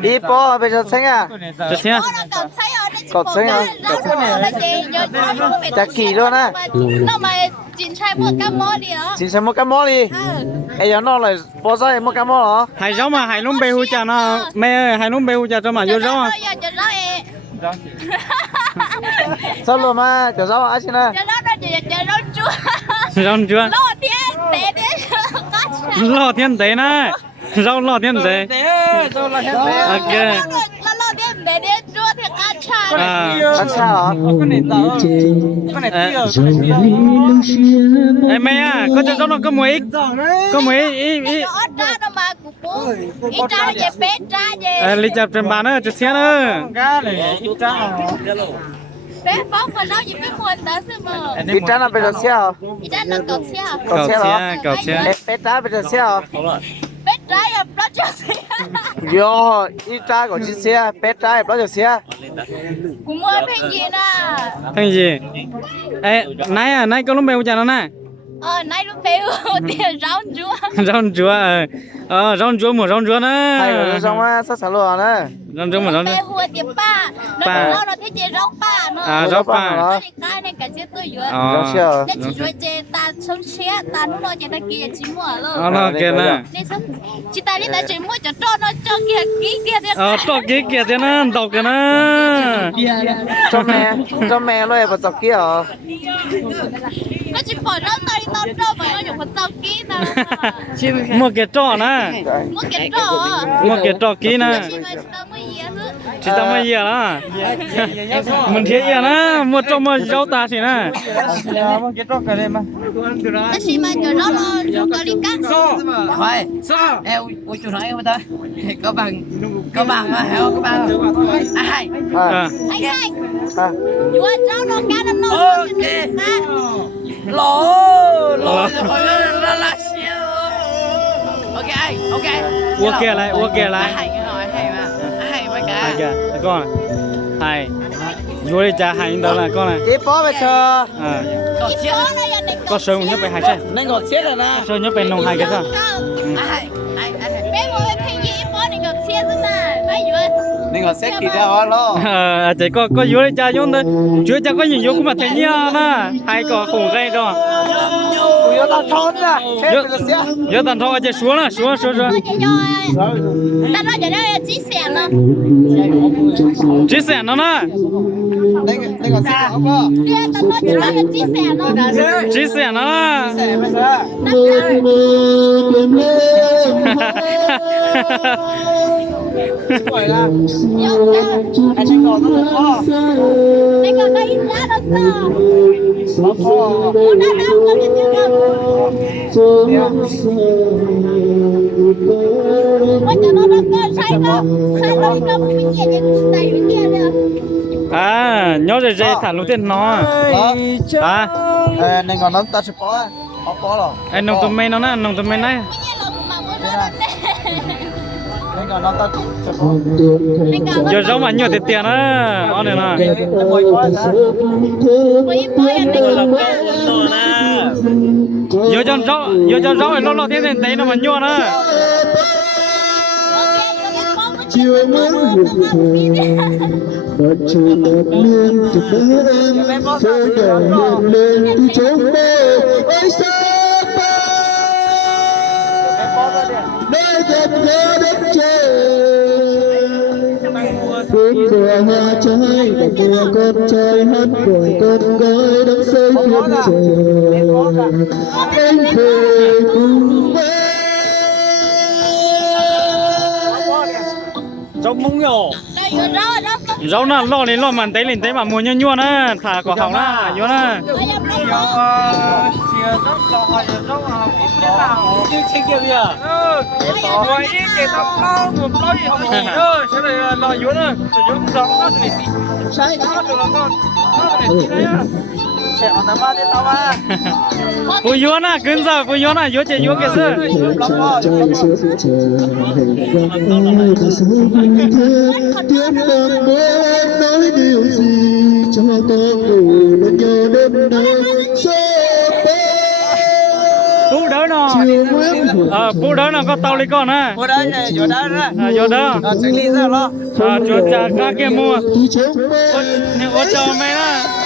Đi po bây giờ xanh à? Cho xe. Cọt xanh à? Chả kỳ luôn á. chín chai một cam mò đi đó. Chín xem một cái món đi. Ê giờ nó lại po ra một cái món hả? Hải rau mà hải lông bê hu chả nó mẹ ơi hải lông bê hu chả cho mà vô rau à. Sao luôn mà chờ rau ai xin à? Rau chưa? Lò thiên tế nè. Rau lò thiên tế. Ok. Ăn sao hả? Em mẹ à, có cho nó có một ít ít. Lý chạp trên bàn nữa, chút xíu nữa. Bé bóc mà nó gì biết quên đó xem mà. Đi trả nó bây giờ xe hả? Đi trả nó cột xe. Cột xe hả? Cột xe. Bé trả bây giờ xe hả? Bé trái là nó cho xe. Yo, đi trả của chiếc xe, bé trả bao giờ xe? Cũng mua phèn gì nè. Phèn gì? Ê, nãy có lúc bèo chả nó nè. Nãy lúc bèo tiền rau chúa. Rau chúa một rau chúa nữa. Hay là rau mà sao xả luôn nè. Rau chúa một rau chúa. Bèo hùa tiệm ba. Nó thích chơi rau ba nữa. Rau ba. Cái này cả chế tôi dưới. Rau xe. Nên chỉ rồi chơi ta sống xe, ta lúc đó chơi ta kia chỉ mua luôn. Nó kia nè. Nên sống chỉ ta đi ta chỉ mua cho nó cho kia kia thế. Cho kia thế nè, đọc kia nè. Cho mẹ luôn vào dọc kia hả? Nó chỉ bỏ rau ta đi tao rau mà nó dùng một dọc kia nè. Mua cái trò nè. Mua cái trò. Mua cái trò kia nè. Chỉ tao mới gì đó. Mình thấy gì đó, mua trò mà rau ta thì nè. Mua cái trò cái này mà. Nó chỉ mà cho nó dùng cái đi cắt. Thôi, eo, ôi chú nói không ta? Có bằng á, hiểu có bằng. Ai? Ai. Chúa cháu nó cá nó Ok. Lỗ là siêu. Ok, ok. Ok lại. Hay mấy cả. Hai kìa, con này. Hai. Vô đi cha hai đó là con này. Đi po bây giờ. Có sơ nhớ phải hai xe. Nên ngọt chết rồi nè. Sơ nhớ phải nông hai cái sao? Ai. bé mua cái phèn gì bó đi ngọc xe thế này mấy vừa Nên ngọt chết kỳ ra lo. Chỉ có vô đi cha vô thôi. Chưa cha có nhiều vô cũng mà thấy nhau nè. Hai có khủng gây đó. Vô tao trốn ra. Vô tao thôi chỉ xuống nè, xuống. ta nói cho nó chỉ xe nó Chỉ xe nó nè. Nên ngọt chết không có. ta nói cho nó chỉ xe nó Chỉ xe nó nè. Xe bây giờ. Quậy là. Anh chỉ còn nó có. này còn cái ít lá đó sao Nó có. nó đâu có được chưa bây giờ nó có sai nó không biết gì những tay những kia nữa Nhớ rồi thả lũ tiền nó. Nên ngọt nó ta sẽ po. Po rồi. Anh nông tôm mây nó nè, nông tôm mây này. Nên ngọt nó ta sẽ po. Giờ giống mà nhiều tiền á, on này nè. Giờ cho rau này lo thế này nó mà nhiều nữa. Chiều muốn được và chiều một liên tục đến chơi cả hiện lên từ chỗ mơ ôi sao nơi gần nhớ đất trời phương mùa hoa trái và mùa con trai hát gọi con gái đắm say phiên trời anh thề cùng với Rau mông nhỏ. Rau nó lo lên lo màn tay lên tay mà mua nhua nè, thả quả hỏng nè, nhua nè. Phụ nhua nè, cứng giờ phụ nhua nè, nhua chạy nhua kia sơ. Tiếng đồng bố nói điều gì cho con ngủ lên nhớ đêm nay số Phú đỡ nó. chiều mát Phú đỡ nó có tàu lấy con ha. Vô đó này, vô đó đó. Vô đó. Xử lý ra lo. Chuột chả cá kia mua. thì chống mê Nhưng ô cho mày đó.